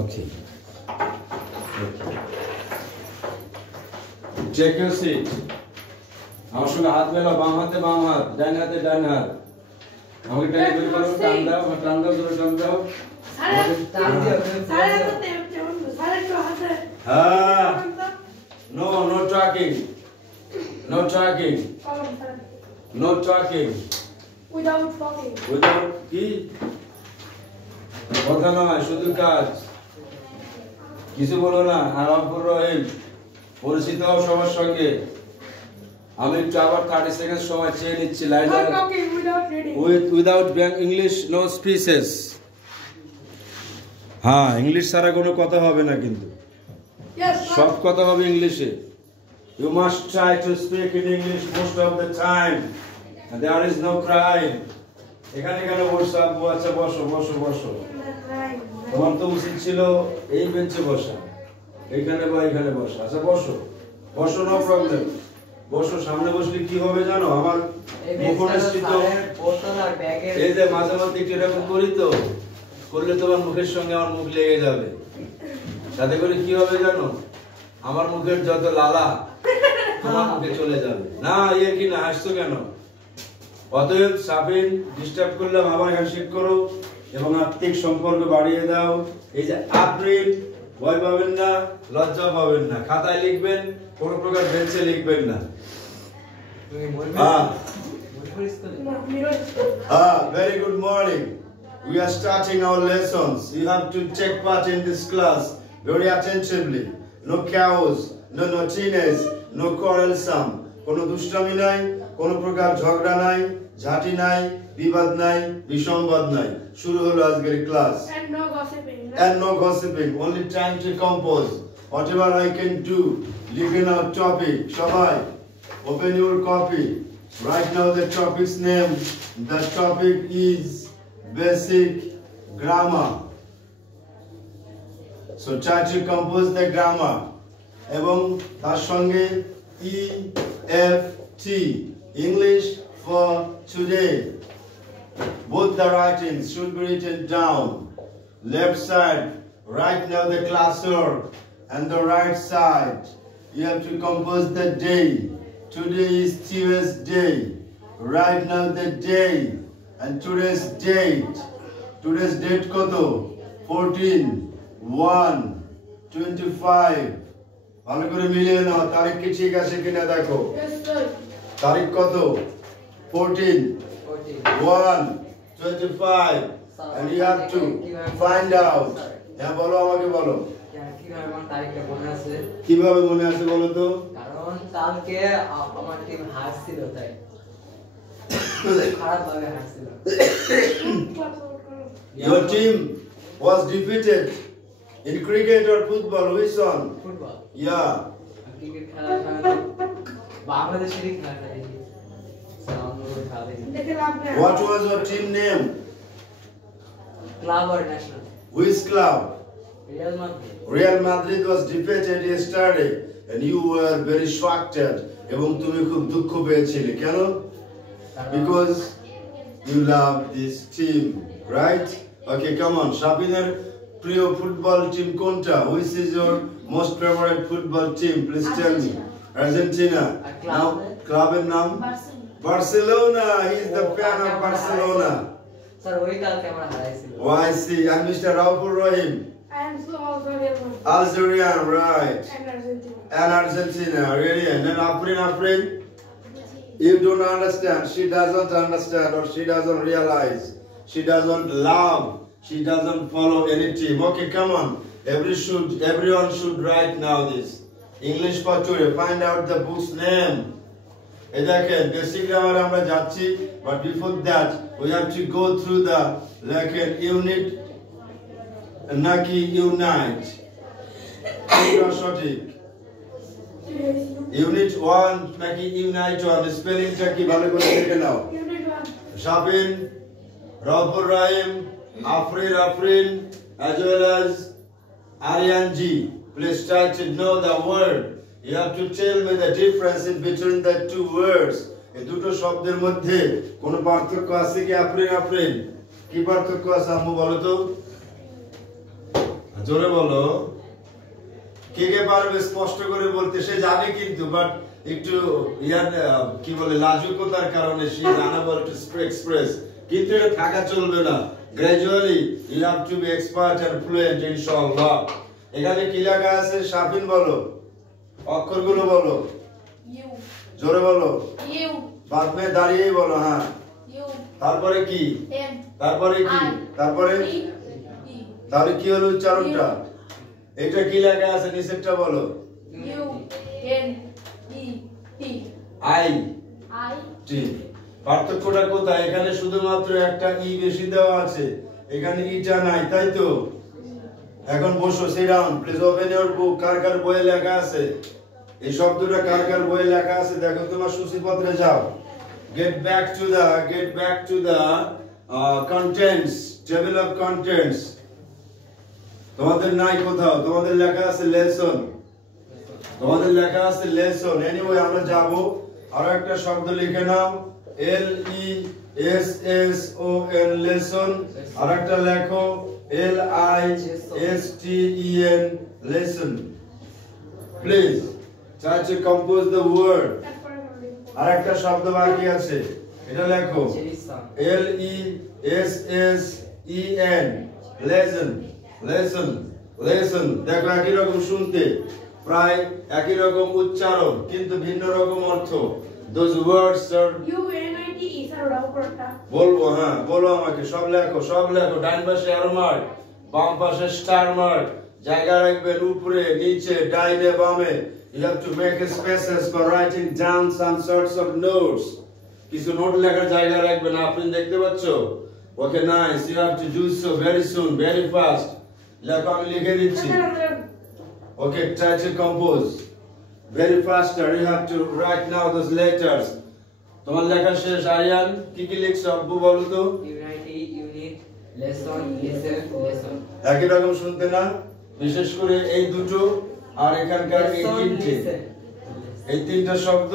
Okay. Take your seat. আমার সঙ্গে হাত মেলাও, বাম হাতে বাম হাত, ডান হাতে ডান হাত। আমাকে টাই করে করো, টান দাও, ধরে টান দাও। হ্যাঁ। No talking. No talking. No talking. Without talking. Without কি? কথা নয়, শুধু কাজ। কিছু বলো না, আরাম করো। এই পরিচিত হও সবার সঙ্গে। আমি একটু আবার 30 সেকেন্ড সময় চেয়ে নিচ্ছি। Without English, no speeches. হ্যাঁ, ইংলিশ ছাড়া কোনো কথা হবে না কিন্তু। সব কথা হবে ইংলিশে। You must try to speak in English most of the time. And there is no crime. এখানে কেন বসো? আচ্ছা বসো বসো বসো। তোমার তো উচিত ছিল এই বেঞ্চে বসা, এইখানে বা এখানে বসা। আচ্ছা বসো বসো, নো প্রবলেম। বসো। সামনে বসলে কি হবে জানো? আমার মুখনিসৃত এই যে মাঝে মধ্যে একটু এরকম করি তো, করলে তোমার মুখের সঙ্গে আমার মুখ লেগে যাবে। তাতে করে কি হবে জানো? আমার মুখের যত লালা তোমার মুখে চলে যাবে। না ইয়ে কি না, হাসছো কেন? অতএব সাবিন ডিস্টার্ব করলাম, আবার হ্যান্ডশেক করো এবং আত্মিক সম্পর্ক বাড়িয়ে দাও। এই যে আপ্রিল, ভয় পাবেন না, লজ্জা পাবেন না। খাতায় লিখবেন, কোন প্রকার বেঞ্চে লিখবেন না। Very good morning. We are starting our lessons. You have to take part in this class very attentively. No chaos, no naughtiness, no quarrelsome. কোনো দুষ্টামি নাই, কোনো প্রকার ঝগড়া নাই, ঝাঁটি নাই, বিবাদ নাই, বিসংবাদ নাই। শুরু হলো আজকের class. And no gossiping. Only trying to compose. Whatever I can do. Listen our topic. সবাই, open your copy. Right now the topic's name. The topic is basic grammar. So try to compose the grammar. এবং তার সঙ্গে EFT, English for today. Both the writings should be written down. Left side, write now the classwork, and the right side, you have to compose the day. Today is Tuesday. Write now the day and today's date. Today's date koto? 14/1/25. ভালো করে মিলিয়ে নাও, তারিখ কি ঠিক আছে কিনা দেখো। তারিখ কত? 14/1/25. And you have to find out. হ্যাঁ বলো, আমাকে বলো কিভাবে মনে আছে বলো তো। কারণ কালকে আমার টিম হারছিল, তাই খারাপ ভাবে হারছিল। Your team was defeated in cricket or football. Which one? Football. Yeah. Cricket খেলা বাংলাদেশেরই খেলা দেখি। What was your team name? Club or national? Which club? Real Madrid. Real Madrid was defeated yesterday and you were very shocked এবং তুমি খুব দুঃখ পেয়েছিলে। কেন? Because you love this team, right? Okay, come on. শাবিনের প্রিয় football team কোনটা? Which is your most favorite football team? Please tell me. Argentina. Now, clubের নাম? Barcelona. He is the fan of Barcelona. Sir, ওই কালকে আমরা হারাইছিল। Oh, I see. And Mr. Raufur Rahim. I am so Algerian. Algerian, right? And Argentina. And Argentina, really. And then Afrin. You don't understand. She doesn't understand, or she doesn't realize. She doesn't love. She doesn't follow any team. Okay, come on. Everyone should write now this. English for today. Find out the book's name. Again, basic grammar আমরা যাচ্ছি, but before that we have to go through the like an unit নাকি unite. সঠিক unit 1 নাকি unite 1 স্পেলিংটা কি ভালো করে দেখে নাও। Unit 1. Shabin, Raufur Rahim, Afrin, as well as Aryan G. Please try to know the word. You have to tell me the difference in between the two words. এই দুটো শব্দের মধ্যে কোনো পার্থক্য আছে কি? Afrin, কি পার্থক্য আছে আম্মু বলো তো, জোরে বলো। কে কে পারবে স্পষ্ট করে বলতে? সে জানে কিন্তু বাট একটু কি বলে লাজুকতার কারণে সে জানা বলে টু এক্সপ্রেস, কিন্তু এটা থাকা চলবে না। Gradually you have to be expert and fluent ইনশাআল্লাহ। এখানে কি লেখা আছে শাফিন বলো, অক্ষরগুলো বলো, You. জোরে বলো, You. বাদ মে দাঁড়িয়েই বলো। হ্যাঁ, You. তারপরে কি, M. তারপরে কি, I. তারপরে E. E. তাহলে কি হলো উচ্চারণটা? এটা কি লেখা আছে নিচেরটা বলো, U. N. E. T. I I. টি। পার্থক্যটা কোথায়? এখানে শুধুমাত্র একটা ই বেশি দেওয়া আছে, এখানে ইটা নাই, তাই তো? এখন বসো, sit down please, open your book. কার কার বইয়ে লেখা আছে এই শব্দটা? কার কার বইয়ে লেখা আছে দেখো তোমার সূচিপত্রে যাও। Get back to the contents, table of contents. তোমাদের নাই কোথাও, তোমাদের লেখা আছে লেসন, তোমাদের লেখা আছে লেসন। এনিওয়ে আমরা যাব, আরো একটা শব্দ লিখে নাও, LESSON লেসন। আর একটা লেখো LISTEN lesson. Please try to compose the word. That's what I'm reading for. আর একটা শব্দ বাকি আছে, এটা লেখো Jason. LESSEN lesson, lesson, lesson. দেখো একই রকম শুনতে, প্রায় একই রকম উচ্চারণ, কিন্তু ভিন্ন রকম অর্থ। Those words are UNITE sir ওরা উপরটা। বলবো, হ্যাঁ বলো আমাকে, সব লেখো, সব লেখো। ডান পাশে অ্যারো মার্ক, বাম পাশে স্টার মার্ক, জায়গা রাখবেন উপরে নিচে ডাইনে বামে। You have to make spaces for writing down some sorts of notes. কিছু নোট লেখার জায়গা রাখবেন, আপনি দেখতে পাচ্ছ? ওকে, nice, you have to do so very soon, very fast. লেখো, আমি লিখে দিচ্ছি। Okay, try to compose very faster. You have to write now those letters. তোমার লেখা শেষ। আরিয়ান কি কি লিখছো আব্বু বলো তো? Unity, unit, lesson, listen, lesson. একই রকম শুনতে না? বিশেষ করে এই দুটো আর এখানকার এই লেসন, তিনটে, লিসেন। এই তিনটা শব্দ,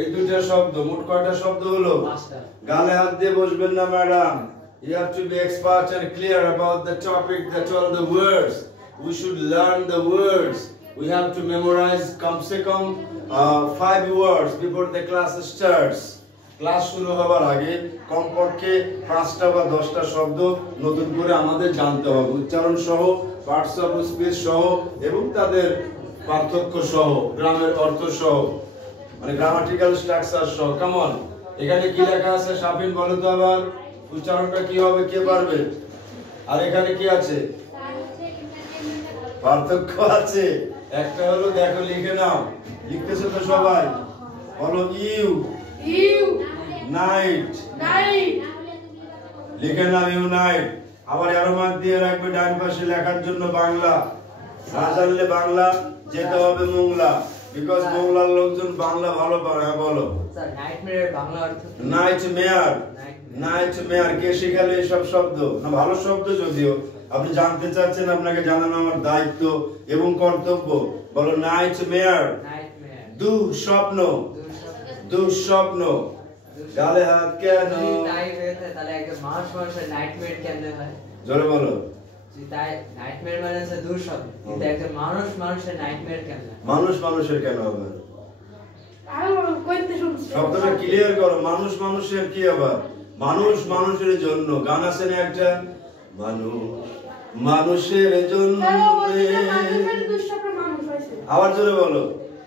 এই দুইটা শব্দ, মোট কয়টা শব্দ হলো? পাঁচটা। গালে হাত দিয়ে বসবেন না madam. You have to be expert and clear about the topic, that all the words. We should learn the words. We have to memorize kamse kam 5 words before the class starts. Class শুরু হবার আগে কমপক্ষে 5টা বা 10টা শব্দ নতুন করে আমাদের জানতে হবে, উচ্চারণ সহ, পার্টস অফ স্পিচ সহ এবং তাদের পার্থক্য সহ, গ্রামের অর্থ সহ, মানে গ্রামাটিক্যাল স্ট্রাকচার সহ। কেমন? এখানে কি লেখা আছে শাফিন বলো তো আবার, উচ্চারণটা কি হবে, কে পারবে? আর এখানে কি আছে? পার্থক্য আছে, একটা হলো দেখো, লিখে নাও, লিখতেছো তো সবাই? বলো ইউ ইউ নাইট, নাইট লিখে নাও ইউনাইট। আবার অ্যারো মার্ক দিয়ে রাখবে ডান পাশে লেখার জন্য বাংলা। না জানলে বাংলা যেতে হবে মোংলা, বিকজ মোংলার লোকজন বাংলা ভালো পারে। হ্যাঁ বলো। স্যার নাইটমেয়ার বাংলা অর্থ কি? নাইট মেয়ার, নাইট মেয়ার কে শিখালে এইসব শব্দ? না, ভালো শব্দ যদিও, আপনি জানতে চাচ্ছেন, আপনাকে জানানো আমার দায়িত্ব এবং কর্তব্য। বলো নাইট মেয়ার, নাইটমেয়ার। দুঃস্বপ্ন, দুঃস্বপ্ন। গালে হাত কেন? যদি তাই হয়ে থাকে তাহলে একটা মানুষের নাইটমেয়ার কেমনে হয়? জোরে বলো। যদি তাই নাইটমেয়ার মানে হচ্ছে দুঃস্বপ্ন, কিন্তু একটা মানুষের নাইটমেয়ার কেমনে হয়? মানুষ মানুষের কেন হবে? আমি কইতে শুনছি শব্দটা ক্লিয়ার করো। মানুষ মানুষের কি আবার? মানুষ মানুষের জন্য। গান আছে না একটা, মানুষ মানুষের জন্য। মানুষের দুঃস্বপ্ন মানুষ হয়েছে। আবার জোরে বলো,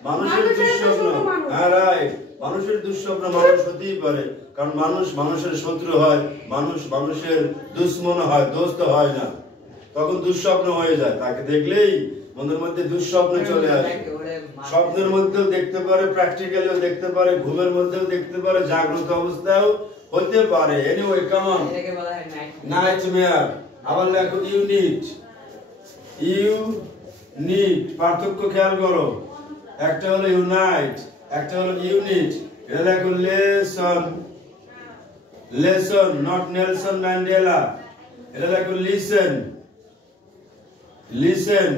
মানুষের মানুষের দুঃস্বপ্ন। দুঃস্বপ্ন মানুষ। হ্যাঁ রাইট, মানুষের দুঃস্বপ্ন মানুষ হতেই পারে, কারণ মানুষ মানুষের শত্রু হয়, মানুষ মানুষের দুশ্মন হয়, দোস্ত হয় না, তখন দুঃস্বপ্ন হয়ে যায়। তাকে দেখলেই মনের মধ্যে দুঃস্বপ্ন চলে আসে। স্বপ্নের মধ্যেও দেখতে পারে, প্র্যাকটিক্যালিও দেখতে পারে, ঘুমের মধ্যেও দেখতে পারে, জাগ্রত অবস্থায়ও হতে পারে। এনিওয়ে কাম অন, এটাকে বলা হয় নাইটমেয়ার। নাইটমেয়ার। আবার লেখো ইউনিট, ইউনিট। পার্থক্য খেয়াল করো, একটা হলো ইউনাইট, একটা হলো ইউনিট। এটা লেখো lesson, lesson, not Nelson Mandela. এটা লেখো লিসেন, লিসেন।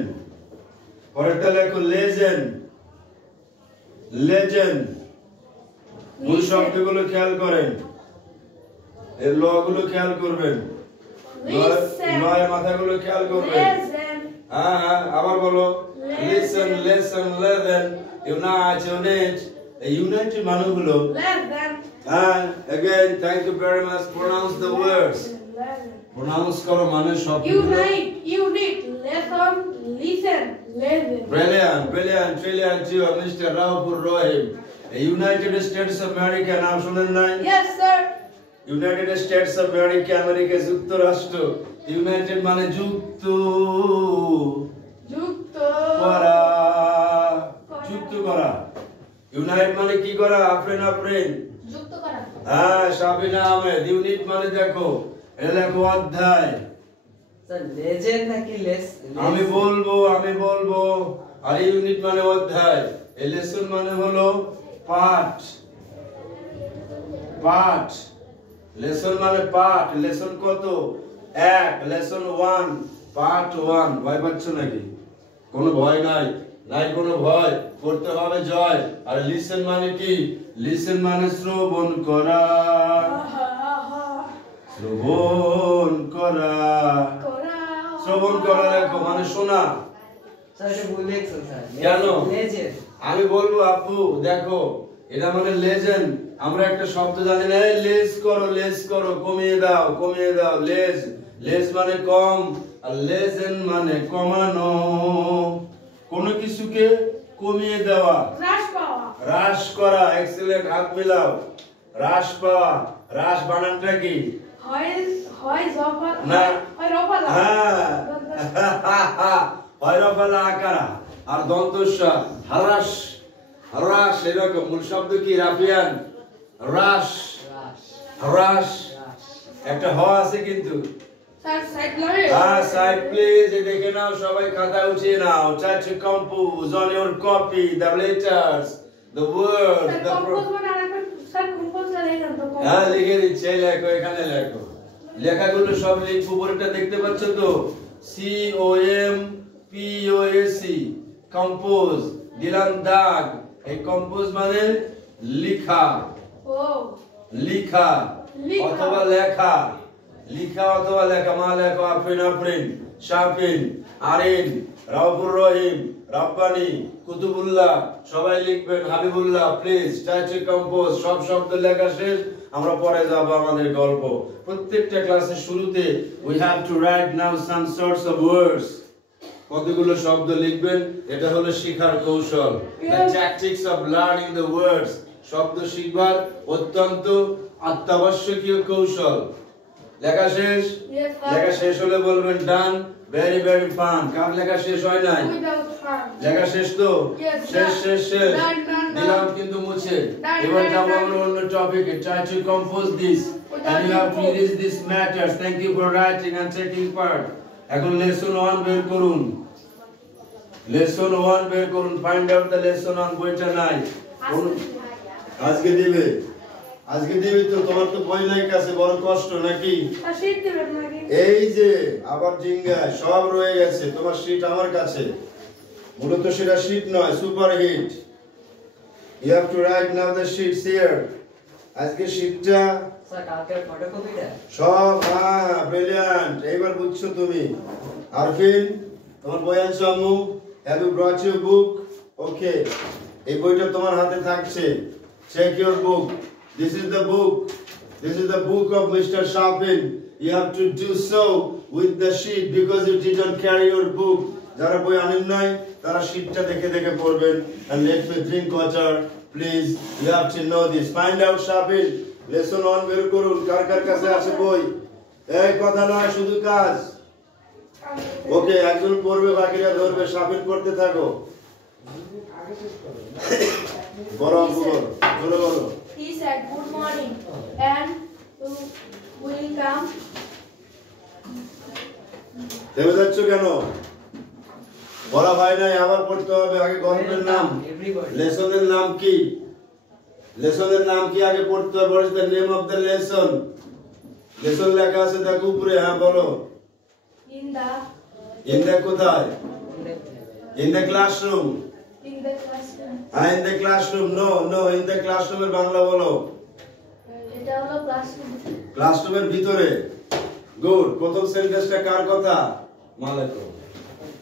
পরেরটা লেখো লেজেন্ড, লেজেন্ড। মূল শব্দগুলো খেয়াল করেন, এর ল গুলো খেয়াল করবেন। Listen. লয় মাথাগুলো খেয়াল করবে। Listen. হ্যাঁ, আবার বলো। Listen, listen, listen. Unite. এই unite মানে হলো Listen. again, thank you very much. Pronounce the words. Listen. Pronounce করো মানে শব্দগুলো। Unite. Listen. Listen. Listen. Brilliant, you are Mr. Raufur Rohim. United States of America, নাম শুনেন নাই? Yes, sir. United States of America, America যুক্তরাষ্ট্র। United মানে যুক্ত করা, যুক্ত করা। Unite মানে কি করা? আফরিন। যুক্ত করা। হ্যাঁ, সাবিনা আহমেদ। ইউনিট মানে দেখো, এটা লেখো অধ্যায়। স্যার লেজেন্ড নাকি লেস? আমি বলবো আর ইউনিট মানে অধ্যায়। এই লেসন মানে হলো পাঠ। লেসন মানে পাঠ। লেসন কত? 1, লেসন 1, পার্ট 1। ভয় পাচ্ছ নাকি? কোনো ভয় নাই, কোনো ভয়। করতে হবে জয়। আর লিসেন মানে কি? লিসেন মানে শ্রবণ করা। শ্রবণ করা লেখো মানে শোনা। স্যার এটা ভুল লিখছেন স্যার। কেন? লেজেন্ড। আমি বলবো আপু দেখো, এটা মানে লেজেন্ড। আমরা একটা শব্দ জানি না, লেজ করো, কমিয়ে দাও। লেজ মানে কম, আর লেজেন্ড মানে কমানো। কোন কিছুকে কমিয়ে দেওয়া, হ্রাস করা। এক্সেলেন্ট, হাত মিলাও। হ্রাস পাওয়া। হ্রাস বানানটা কি? না। হয় রফালা আকারা আর দন্তস্ব হ্রাস। এরকম মূল শব্দ কি? রাফিয়ান। হ্রাস। একটা হ আছে কিন্তু। সাইড প্লিজ, দেখে নাও সবাই, খাতা উঠিয়ে নাও। Try to compose on your copy the letters, the words, লিখে দিচ্ছে। লেখো, এখানে লেখো। লেখাগুলো সব লিখবো। উপরেটা দেখতে পাচ্ছ তো? COMPOSE, compose. দিলাম দাগ। এই কম্পোজ মানে লিখা অথবা লেখা। মা লেখো। আফরিন, শাফিন, আরিন, রাউফুর রহিম, রাব্বানি, কুতুবুল্লাহ, সবাই লিখবেন। Habibullah, please try to compose. সব শব্দ লেখা শেষ, আমরা পরে যাব আমাদের গল্প। প্রত্যেকটা ক্লাসের শুরুতে we have to write now some sorts of words. কতগুলো শব্দ লিখবেন, এটা হলো শেখার কৌশল। The tactics of learning the words. শব্দ শিখবার অত্যন্ত অত্যাবশ্যকীয় কৌশল। লেখা শেষ? লেখা শেষ হলে বলবেন ডান। Very fun. কার লেখা শেষ হয় নাই? লেখা শেষ তো? শেষ। দিলাম কিন্তু মুছে। এবার যাবো আমরা অন্য টপিকে। Try to compose this and you have to erase these matters. Thank you for writing and taking part. এখন লেসন 1 বের করুন। Find out the lesson 1। বইটা নাই। আজকে দিবে তো। তোমার তো বই নাই কাছে, বড় কষ্ট নাকি? এই যে আবার জিঙ্গা সব রয়ে গেছে। তোমার শীট আমার কাছে। মূলত সেটা শীট নয়, super hit. You have to write now the sheets here. আজকে শীটটা স্যার কালকের ফটোকপিটা সব। ব্রিলিয়ান্ট। এইবার বুঝছো তুমি। আরফিন, তোমার বই আনছো আম্মু? Have you brought your book? Okay. এই বইটা তোমার হাতে থাকছে। Check your book. This is the book of Mr. Shafin. You have to do so with the sheet because you didn't carry your book. যারা বই আনেন নাই তারা শীটটা দেখে পড়বেন। And let me drink water, please. You have to know this. Find out Shafin. Lesson 1 বের করুন। কার কাছে আছে বই? এই কথা নয়, শুধু কাজ। ওকে, একজন পড়বে, বাকিরা ধরবে। শাফিন পড়তে থাকো। বলো। He said good morning and will come. দেবে যাচ্ছ কেন? বলা ভাই নাই, আবার পড়তে হবে। আগে গল্পের নাম, লেসনের নাম কি? আগে পড়তে হবে। What is the name of the lesson? Lesson লেখা আছে দেখো উপরে। হ্যাঁ বলো। In the কোথায়? In the classroom. In the classroom. In the classroom. No. In the classroom এর বাংলা বলো। এটা হলো classroom. ক্লাসরুমের ভিতরে। গুড। প্রথম সেন্টেন্সটা কার কথা? মালাকুম।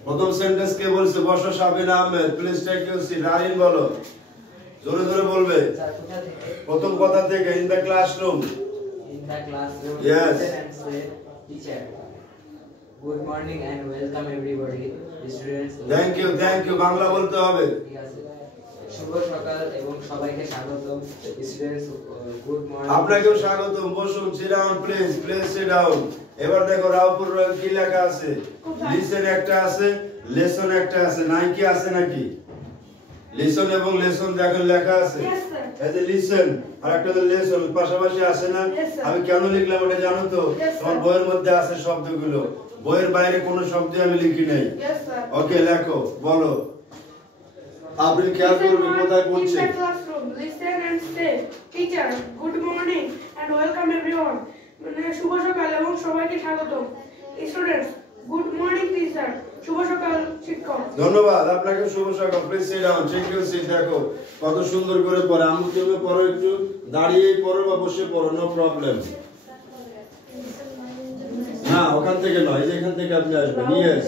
প্রথম সেন্টেন্স কে বলছে? বসো Shabin Ahmed. Please take your seat. Rahin বলো, জোরে জোরে বলবে। প্রথম কথা থেকে in the classroom. In the classroom, Yes. listen and say, teacher, good morning and welcome everybody, the students. Thank you. Bangla বলতে হবে। ঠিক আছে। শুভ সকাল এবং সবাইকে স্বাগতম। Students, good morning. আপনাকেও স্বাগতম। বসুন, sit down please, sit down. এবার দেখো রাউপুর কি লেখা আছে? লিসেন একটা আছে, লেসন একটা আছে। নাই কি আছে নাকি? লিসন এবং লেসন দেখেন লেখা আছে। Yes, sir. এই যে লিসেন আর একটা যে লেসন পাশাপাশি আসে না? Yes, sir. আমি কেন লিখলাম এটা জানো তো? Yes, sir. তোমার বইয়ের মধ্যে আছে শব্দগুলো, বইয়ের বাইরে কোনো শব্দ আমি লিখি নাই। Yes, sir. ওকে, লেখো, বলো। আপনি খেয়াল করবেন কোথায় In পড়ছে। the classroom, listen and say, teacher, good morning and welcome everyone. মানে শুভ সকাল এবং সবাইকে স্বাগতম। Students, good morning teacher. শুভ সকাল শিক্ষক। ধন্যবাদ আপনাকে। শুভ সকাল। Please sit down. Take your seat. দেখো কত সুন্দর করে পড়ে। আম্মু তুমি পড়ো, একটু দাঁড়িয়ে পড়ো বা বসে পড়ো, নো প্রবলেম। না, ওখান থেকে নয়, এই যে এখান থেকে আপনি আসবেন। ইয়েস,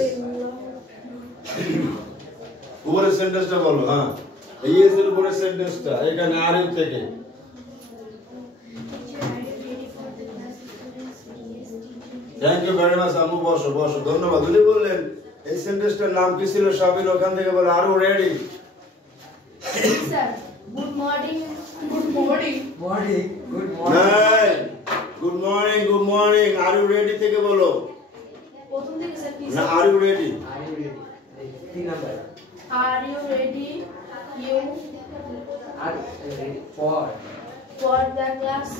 উপরের সেন্টেন্সটা বলো। হ্যাঁ, ইয়েস এর উপরের সেন্টেন্সটা এখানে আর এর থেকে। থ্যাংক ইউ ভেরি মাচ আম্মু। বসো বসো। ধন্যবাদ। উনি বললেন এই সেন্টেন্সটার নাম কি ছিল? শাবিন ওখান থেকে বলো, are you ready? Sir, good morning. Good morning. Morning, good morning. নাই, good morning, good morning. Are you ready থেকে বলো। প্রথম থেকে স্যার প্লিজ। না, are you ready. Are you ready? 3 number. Are you ready? You are ready for for the class?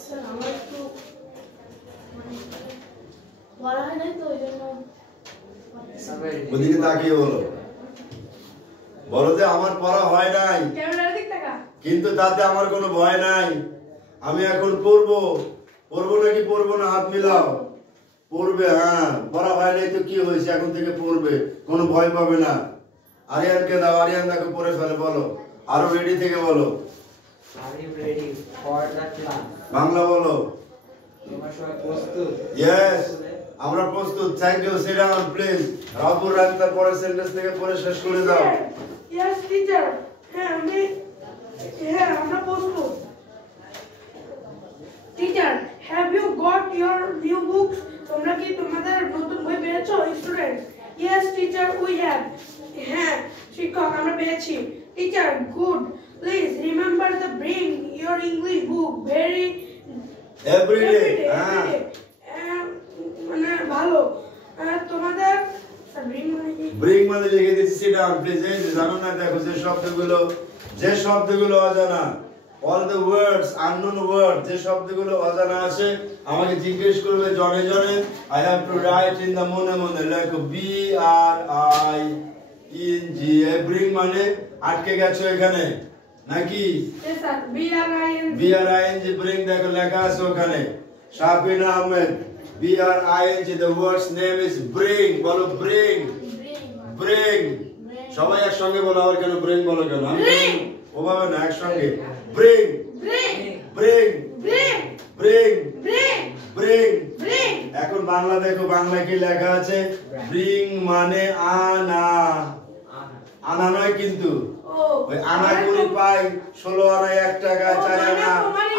Sir আমার একটু বলা হয় নাই তো ওই জন্য। সবাই ওদিকে তাকিয়ে বলো। বলো যে আমার পড়া হয় নাই, ক্যামেরার দিক তাকা। কিন্তু তাতে আমার কোনো ভয় নাই। আমি এখন পড়বো। পড়বো নাকি পড়বো না? হাত মিলাও। পড়বে। হ্যাঁ, পড়া হয় নাই তো কি হয়েছে, এখন থেকে পড়বে, কোনো ভয় পাবে না। আরিয়ানকে দাও, আরিয়ান তাকে পড়ে ফেলে। বলো, আরো রেডি থেকে বলো। Are you ready for the class? Bangla বলো। তোমরা সবাই প্রস্তুত? ইয়েস, আমরা প্রস্তুত। Thank you. Sit down please. রাবুর রাস্তার পরের সেন্টেন্স থেকে পড়ে শেষ করে দাও। Yes, teacher. আমরা প্রস্তুত। Teacher, have you got your new books? তোমরা কি তোমাদের নতুন বই পেয়েছো? Students, yes, teacher, we have. হ্যাঁ, শিক্ষক, আমরা পেয়েছি। Teacher, good. Please remember to bring your English book every day. every হ্যাঁ, day. মানে ভালো। তোমাদের bring মানে কি? ব্রিং মানে লিখে দিচ্ছি। Sit down please. এই যে জানো না, দেখো যে শব্দগুলো অজানা, all the words unknown word, যে শব্দগুলো অজানা আছে আমাকে জিজ্ঞেস করবে জনে জনে। I have to write in the মনে মনে। লেখো B R I N G. Bring মানে আটকে গেছো এখানে নাকি? Yes, sir. BRING. B R I N G bring, দেখো লেখা আছে ওখানে। Shabin Ahmed, B R I N G, the words name is bring. বলো ব্রিং, ব্রিং। সবাই একসঙ্গে বলো। আর কেন ব্রিং বলো কেন? Bring. ওভাবে না, একসঙ্গে। Bring, Bring. Bring, Bring. Bring, Bring. Bring. Bring. এখন বাংলা দেখো, বাংলা কি লেখা আছে? ব্রিং মানে আনা। আনা নয় কিন্তু, Oh. ওই আনা কুড়ি পাই, 16 আনা 1 টাকা, 4 আনা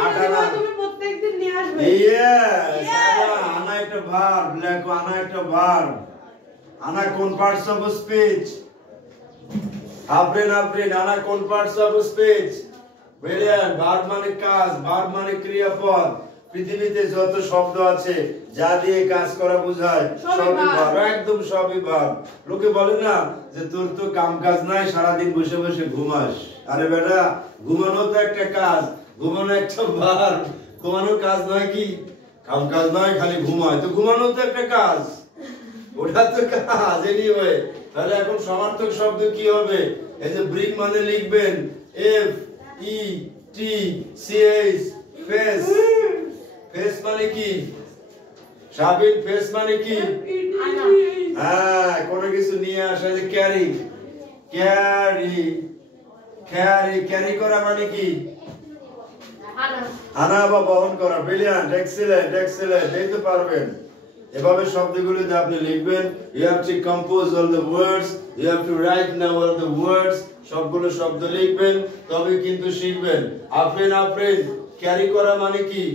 8 আনা। তুমি প্রত্যেকদিন নিয়ে আসবে। Yes, Yes. আনা একটা ভার্ব। লেখো আনা একটা ভার্ব। আনা কোন পার্টস অফ স্পিচ? আফরিন, আনা কোন parts of speech? Brilliant. Verb মানে কাজ, ভার্ব মানে ক্রিয়াপদ। পৃথিবীতে যত শব্দ আছে যা দিয়ে কাজ করা বোঝায় সবই ভার্ব। একদম সবই ভার্ব। লোকে বলে না যে তোর তো কাম কাজ নাই, সারাদিন বসে বসে ঘুমাস। আরে বেটা, ঘুমানো তো একটা কাজ, ঘুমানো একটা ভার্ব। ঘুমানোর কাজ নয় কি? কাম কাজ নয়, খালি ঘুমায় তো ঘুমানো তো একটা কাজ, ওটা তো কাজ। এনিওয়ে, তাহলে এখন সমার্থক শব্দ কি হবে? এই যে ব্রিং মানে লিখবেন F E T C H, face. Face মানে কি? শাবিন, ফেস মানে কি? হ্যাঁ, কোনো কিছু নিয়ে আসা। যে ক্যারি, ক্যারি, ক্যারি, ক্যারি করা মানে কি? আনা আনা বা বহন করা। ব্রিলিয়ান্ট, এক্সিলেন্ট, এক্সিলেন্ট, এই তো পারবেন। এভাবে শব্দগুলোতে আপনি লিখবেন। You have to compose all the words, you have to write now all the words, সবগুলো শব্দ লিখবেন, তবে কিন্তু শিখবেন। আফরিন ক্যারি করা মানে কি?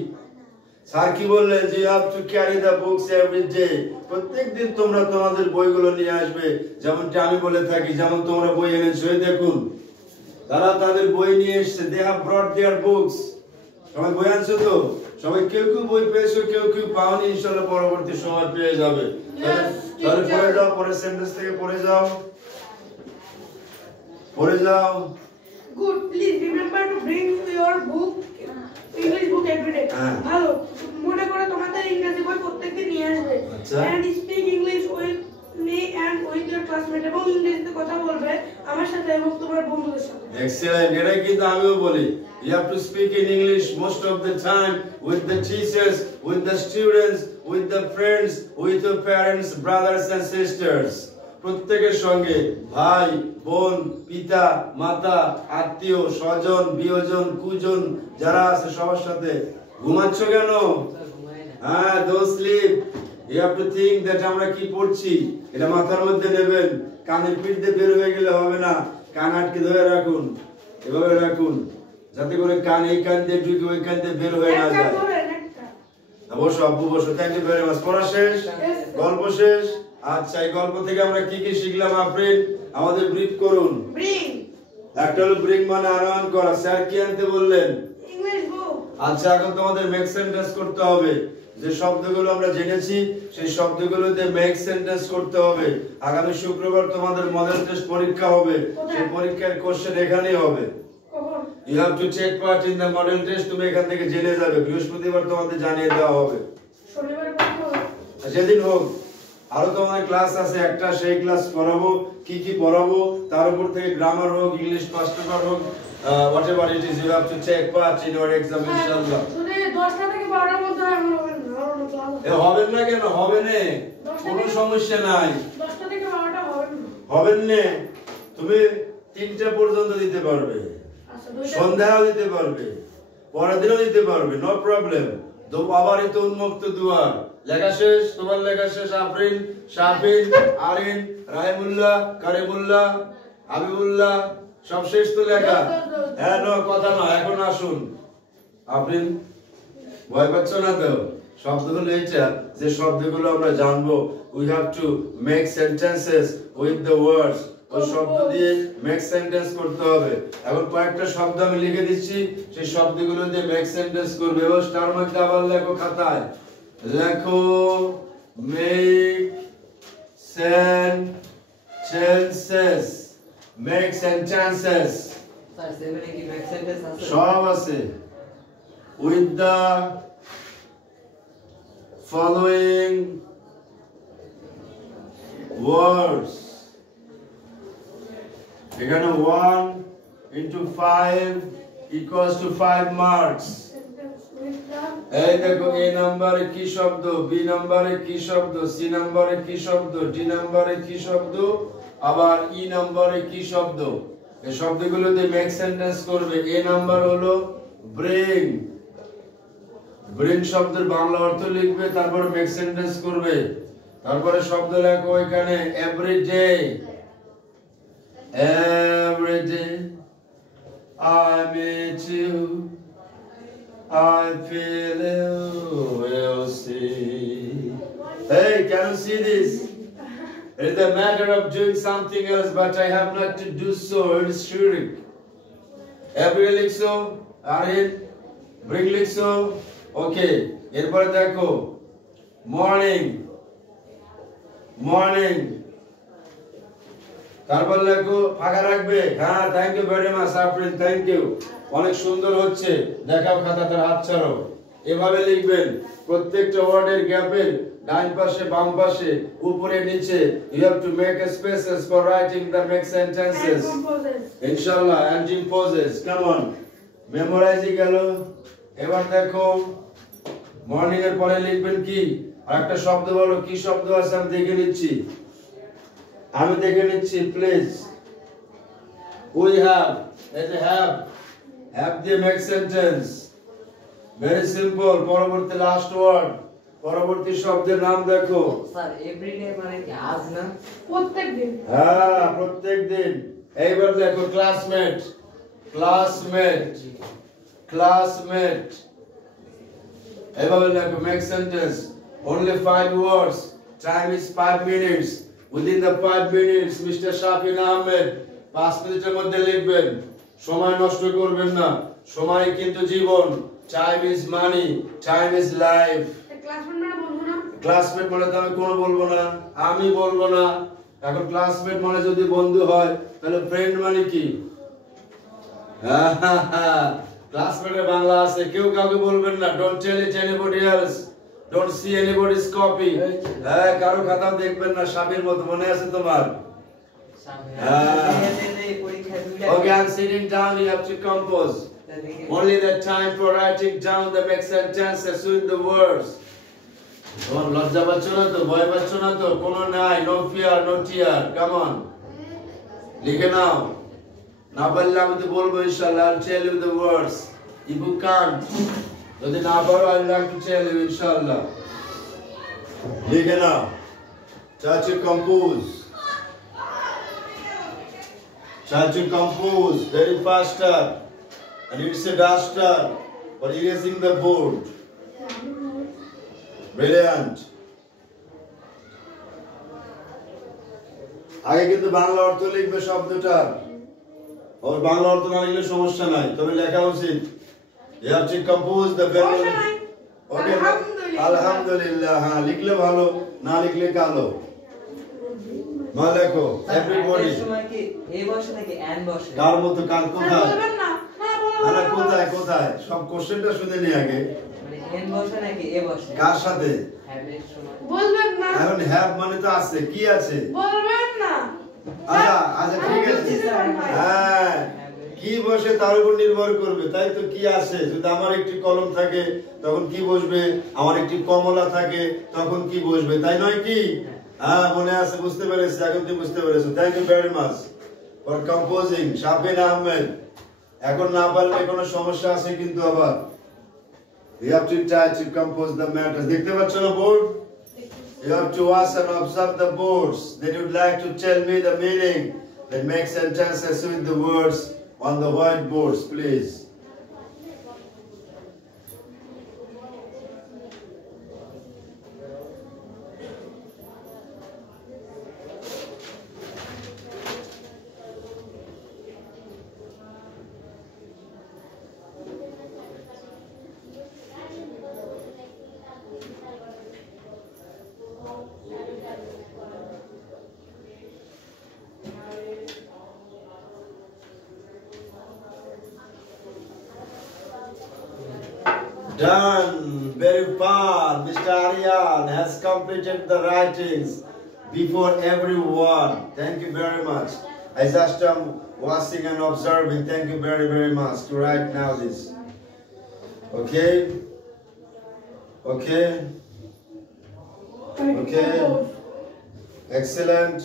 স্যার কি বললেন যে you have to carry the books every day, প্রত্যেকদিন তোমরা তোমাদের বইগুলো নিয়ে আসবে। যেমনটা আমি বলে থাকি, যেমন তোমরা বই এনেছো, এই দেখুন তারা তাদের বই নিয়ে এসেছে। they have brought their books। সবাই বই আনছো তো? সবাই কেউ কেউ বই পেয়েছো, কেউ কেউ পাওনি, ইনশাআল্লাহ পরবর্তী সময় পেয়ে যাবে। তাহলে পড়ে যাও, পরের সেন্টেন্স থেকে পড়ে যাও, পড়ে যাও। Good. Please remember to bring your book, English book every day. ভালো। মনে করো তোমাদের ইংরেজি বই প্রত্যেকদিন নিয়ে আসবে। আচ্ছা। And speak English with me and with your classmate, এবং ইংরেজিতে কথা বলবে আমার সাথে এবং তোমার বন্ধুদের সাথে। Excellent. এটাই কিন্তু আমিও বলি। You have to speak in English most of the time with the teachers, with the students, with the friends, with your parents, brothers and sisters. প্রত্যেকের সঙ্গে ভাই, বোন, পিতা, মাতা, আত্মীয়, স্বজন, বিয়োজন, কুজন যারা আছে সবার সাথে। ঘুমাচ্ছ কেন? হ্যাঁ, don't sleep. You have to think that আমরা কি পড়ছি, এটা মাথার মধ্যে নেবেন। কানের পিঠ দিয়ে বের হয়ে গেলে হবে না, কান আটকে ধরে রাখুন, এভাবে রাখুন, যাতে করে কান এই কান দিয়ে ঢুকে ওই কান দিয়ে বের হয়ে না যায়। বসো আব্বু, বসো। Thank you very much. পড়া শেষ, গল্প শেষ। আচ্ছা, এই গল্প থেকে আমরা কি কি শিখলাম আফরিন? আমাদের ব্রিফ করুন। Bring একটা হলো ব্রিং মানে আরোহণ করা। স্যার কি আনতে বললেন? English book. আচ্ছা, এখন তোমাদের মেক সেন্টেন্স করতে হবে। যে শব্দগুলো আমরা জেনেছি সেই শব্দগুলোতে মেক সেন্টেন্স করতে হবে। আগামী শুক্রবার তোমাদের মডেল টেস্ট পরীক্ষা হবে, সেই পরীক্ষার কোশ্চেন এখানেই হবে। You have to take part in the model test। তুমি এখান থেকে জেনে যাবে। বৃহস্পতিবার তোমাদের জানিয়ে দেওয়া হবে। শনিবার পড়বো। যেদিন হোক, আরো তোমাদের ক্লাস আছে একটা, সেই ক্লাস পড়াবো। কি কি পড়াবো তার উপর থেকে গ্রামার হোক, ইংলিশ ফার্স্ট পেপার হোক, whatever it is, you have to take part in your exam inshallah। যদি 10টা থেকে 12টার মধ্যে আমরা হবেন না কেন? হবে না, কোনো সমস্যা নাই। 10টা থেকে 12টা হবে না। হবেন না, তুমি 3টা পর্যন্ত দিতে পারবে, সন্ধ্যাও দিতে পারবে, পরের দিনও দিতে পারবে, নো প্রবলেম। আবারই তো উন্মুক্ত দুয়ার। লেখা শেষ, তোমার লেখা শেষ। আফরিন, শাফিন, আরিন, রাহিমুল্লাহ, কারিমুল্লাহ, হাবিবুল্লাহ, সব শেষ তো লেখা? হ্যাঁ, নো কথা না। এখন আসুন আফরিন, ভয় পাচ্ছ না তো? শব্দগুলো এইটা, যে শব্দগুলো আমরা জানবো, we have to make sentences with the words। ওই শব্দ দিয়ে মেক সেন্টেন্স করতে হবে। এখন কয়েকটা শব্দ আমি লিখে দিচ্ছি, সেই শব্দগুলো দিয়ে মেক সেন্টেন্স করবে। এবং তার মধ্যে আবার লেখো খাতায়, লেখো make sentences, make sentences. Sir সেভেনে কি মেক সেন্টেন্স আছে? সব আছে। With the following words। এখানে 1 into 5 equals to 5 marks। এই দেখো, এ নম্বরে কি শব্দ, বি নম্বরে কি শব্দ, সি নম্বরে কি শব্দ, ডি নম্বরে কি শব্দ, আবার ই নম্বরে কি শব্দ। এই শব্দগুলো দিয়ে মেক সেন্টেন্স করবে। এ নাম্বার হলো ব্রিং। ব্রিং শব্দের বাংলা অর্থ লিখবে, তারপরে মেক সেন্টেন্স করবে। তারপরে শব্দ লেখো এখানে everyday. Every day I meet you, I feel you will see. Hey, can you see this? It is a matter of doing something else, but I have not to do so. It is shirk. Every day likso, Arin, bring likso. Okay, এরপরে দেখো morning, morning। তারপর লেখো, ফাঁকা রাখবে। হ্যাঁ, thank you very much Afrin, thank you. অনেক সুন্দর হচ্ছে। দেখাও খাতাটা, হাত ছাড়ো। এভাবে লিখবেন প্রত্যেকটা ওয়ার্ডের গ্যাপের ডান পাশে, বাম পাশে, উপরে, নিচে। You have to make spaces for writing the make sentences inshallah and imposes। Come on, memorize গেল। এবার দেখো মর্নিং এর পরে লিখবেন কি, আর একটা শব্দ বলো, কি শব্দ আছে আমি দেখে নিচ্ছি, আমি দেখে নিচ্ছি please. We have, as a have দিয়ে make sentence। Very simple. পরবর্তী last word. পরবর্তী শব্দের নাম দেখো। স্যার এভরিডে মানে কি আজ না? প্রত্যেকদিন। হ্যাঁ, প্রত্যেকদিন। এইবার দেখো ক্লাসমেট। ক্লাসমেট। ক্লাসমেট। এভাবে লেখো make sentence. Only 5 words. Time is 5 minutes. Within the 5 minutes, Mr. Shafin Ahmed 5 মিনিটের মধ্যে লিখবেন। সময় নষ্ট করবেন না। সময় কিন্তু জীবন। Time is money. Time is life. Classmate মানে বলবো না? ক্লাসমেট মানে তো আমি কোনো বলবো না। আমি বলবো না। এখন ক্লাসমেট মানে যদি বন্ধু হয়, তাহলে ফ্রেন্ড মানে কি? ক্লাসমেটের বাংলা আছে, কেউ কাউকে বলবেন না। Don't tell it anybody else. Don't see anybody's copy. হ্যাঁ, কারো খাতা দেখবেন না, সাবির মতো মনে আছে তোমার? Okay, I'm sitting down, you have to compose. Only the time for writing down the make sentences with the words. তোমার লজ্জা পাচ্ছ না তো, ভয় পাচ্ছ না তো? কোনো নাই, no fear, no tear. Come on. লিখে নাও। না পারলে আমি তো বলবো ইনশাআল্লাহ, I'll tell you the words. If you can't, যদি না পারো, I'll like to tell you ইনশাআল্লাহ। লিখে নাও। Try to compose. Try to compose very faster. And it's a duster for erasing the board. Brilliant. আগে কিন্তু বাংলা অর্থ লিখবে শব্দটার। ওর বাংলা অর্থ না লিখলে সমস্যা নাই, তবে লেখা উচিত। You have to compose the Bengali. Okay. আলহামদুলিল্লাহ। হ্যাঁ, লিখলে ভালো, না লিখলে কালো। না লেখো। Everybody. সময় কি এই বসে নাকি এন বসে? কার মতো কার কোথায়? বলবেন না। না বলবেন না না। কোথায় কোথায়? সব কোশ্চেনটা শুনে নি আগে। মানে এন বসে নাকি এ বসে? কার সাথে? হ্যাভের সময়। বলবেন না। এখন হ্যাভ মানে তো আছে, কি আছে? বলবেন না। আচ্ছা আচ্ছা, ঠিক আছে। হ্যাঁ, কি বসে তার উপর নির্ভর করবে, তাই তো। কি আছে? যদি আমার একটি কলম থাকে তখন কি বসবে, আমার একটি কমলা থাকে তখন কি বসবে, তাই নয় কি? হ্যাঁ, মনে আছে, বুঝতে পেরেছি, এখন তুই বুঝতে পেরেছো। Thank you very much for composing Shafin Ahmed. এখন না পারলে কোনো সমস্যা আছে কিন্তু আবার। You have to try to compose the matters. দেখতে পাচ্ছ না board? You have to watch and observe the boards. Then you'd like to tell me the meaning. Then make sentences with the words on the whiteboards, please. Done. Very far. Mr. Aryan has completed the writings before everyone. Thank you very much. I just am watching and observing. Thank you very, very much to write now this. Okay? Okay? Okay? Excellent.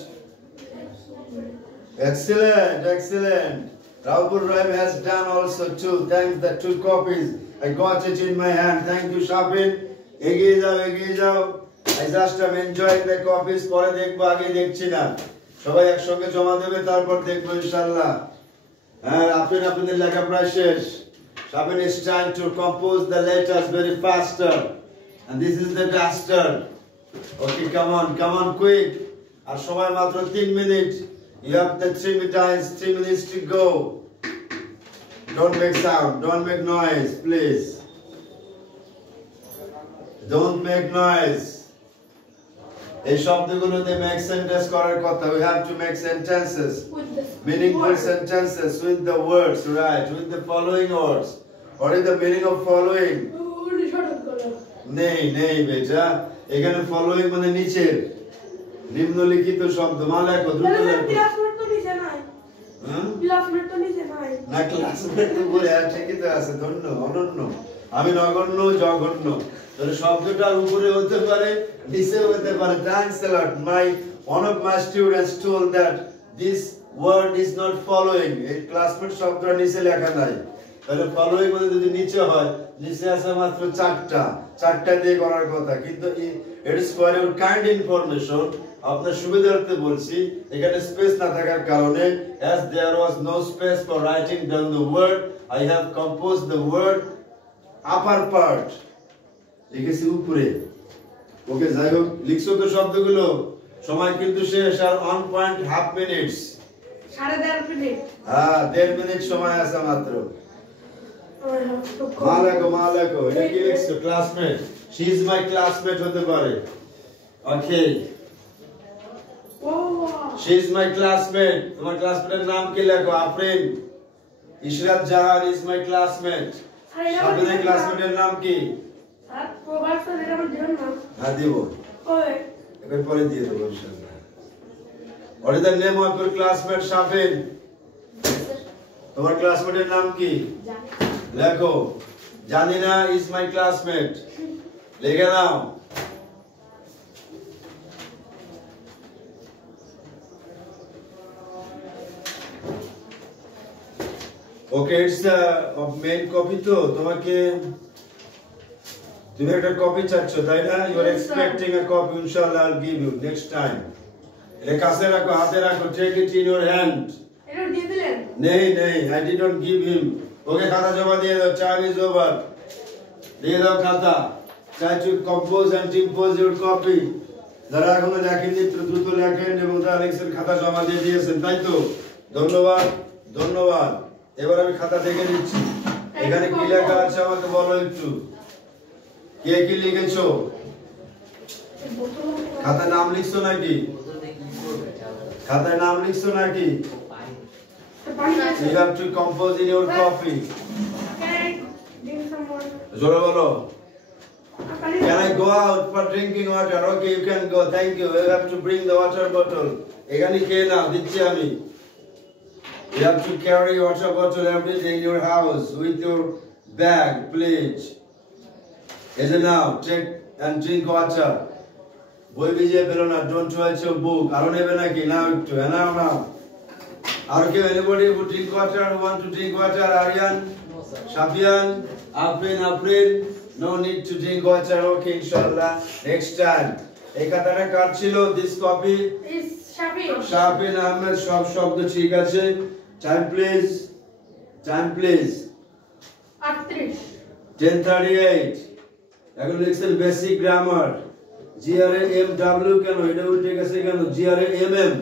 Excellent, excellent. Rahul Rahim has done also too. Thanks, the 2 copies. I got it in my hand. Thank you, Shafin. এগিয়ে যাও, এগিয়ে যাও। I just am enjoying the copies. পরে দেখবো, আগে দেখছি না। সবাই একসঙ্গে জমা দেবে, তারপর দেখবো ইনশাআল্লাহ। হ্যাঁ, আপনাদের লেখা প্রায় শেষ। Shafin is trying to compose the letters very faster. And this is the duster. Okay, come on, quick. আর সময় মাত্র 3 minute. You have the 3 minutes to go. Don't make sound, don't make noise, please. Don't make noise. এই শব্দগুলোতে make sentence করার কথা। We have to make sentences, meaningful sentences with the words, right? With the following words. What is the meaning of following? নেই বেটা, এখানে following মানে নিচের, নিম্নলিখিত শব্দ। মানে লেখো, দ্রুত লেখো। না, ক্লাসমেট তো বলে ঠিকই তো আছে, ধন্য, অনন্য। আমি নগণ্য, জঘন্য। তাহলে শব্দটার উপরে হতে পারে, নিচে হতে পারে। Thanks a lot. One of my students told that this word is not following. এই ক্লাসমেট শব্দটা নিচে লেখা নাই, তাহলে ফলোইং মানে যদি নিচে হয়, নিচে আছে মাত্র চারটা দিয়ে করার কথা, কিন্তু it is for your kind information, আপনার সুবিধার্থে বলছি, এখানে স্পেস না থাকার কারণে as there was no space for writing down the word, I have composed the word upper part, লিখেছি উপরে। ওকে, যাই হোক, লিখছো তো শব্দগুলো, সময় কিন্তু শেষ, আর 1.5 মিনিটস, 1.5 মিনিট। হ্যাঁ, 1.5 মিনিট সময় আছে মাত্র। মালাকো, এটা কি লিখছো? Classmate, she is my classmate হতে পারে। ওকে, she is my classmate, তোমার ক্লাসমেটের নাম কি লেখো? আফরিন। ইশরাত জাহান is my classmate, সাবিনের ক্লাসমেটের নাম কি? স্যার, প্রবাস স্যার, এটা আমার জীবন নাম। হ্যাঁ, দিব, ওই এবার পরে দিয়ে দেবো ইনশাআল্লাহ। What is the name of your classmate, Shafin? তোমার ক্লাসমেটের নাম কি? লেখো। জানি না is my classmate, লিখে নাও। Okay, it's main copy. তো তোমাকে, তুমি একটা কপি চাচ্ছ তাই না? You are expecting a copy, ইনশাআল্লাহ I'll give you next time. এটা কাছে রাখো, হাতে রাখো, take it in your hand. এটা দিয়ে দিলেন? নেই, I did not give him. Okay, খাতা জমা দিয়ে দাও, টাইম ইজ ওভার। দিয়ে দাও খাতা। Try to compose and impose your copy. যারা এখনো লেখেননি দ্রুত লেখেন, এবং যারা লিখছেন খাতা জমা দিয়ে দিয়েছেন, তাই তো? ধন্যবাদ। এবার আমি খাতা দেখে নিচ্ছি, এখানে কি লেখা আছে আমাকে বলো একটু। কে কি লিখেছো? খাতায় নাম লিখছো নাকি? খাতায় নাম লিখছো নাকি? You have to compose in your copy. জোরে বলো। Can I go out for drinking water? Okay, you can go. Thank you. You have to bring the water bottle. এখানে কে নাও দিচ্ছি আমি। You have to carry water bottle every day in your house with your bag, please. Is it now? Take and drink water. বই ভিজিয়ে ফেলো না, don't waste your book. আরো নেবে নাকি? নাও একটু, নাও। আর কেউ, anybody who drink water, who want to drink water? Aryan? No, sir. Shafian? Afrin? No need to drink water. Okay, inshallah. Next time. এই খাতাটা কার ছিল? This copy? ইস শাফিন। শাফিন আহমেদ, সব শব্দ ঠিক আছে। Time please. 38। 10:38. এখন লিখছেন বেসিক গ্রামার। GRAMW কেন? এটা উল্টে গেছে কেন? GRAMM।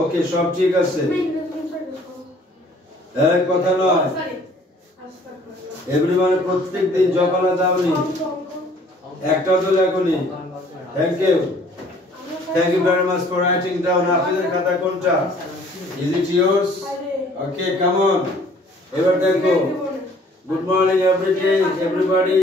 ওকে, সব ঠিক আছে। এক কথা নয়, এভরিওয়ান প্রত্যেক দিন জকালা দাওনি, একটাও তো লেখনি। Thank you very much for writing down. আপনাদের খাতা কোনটা? Is it yours? Okay, come on. এবার দেখো। Good morning everybody.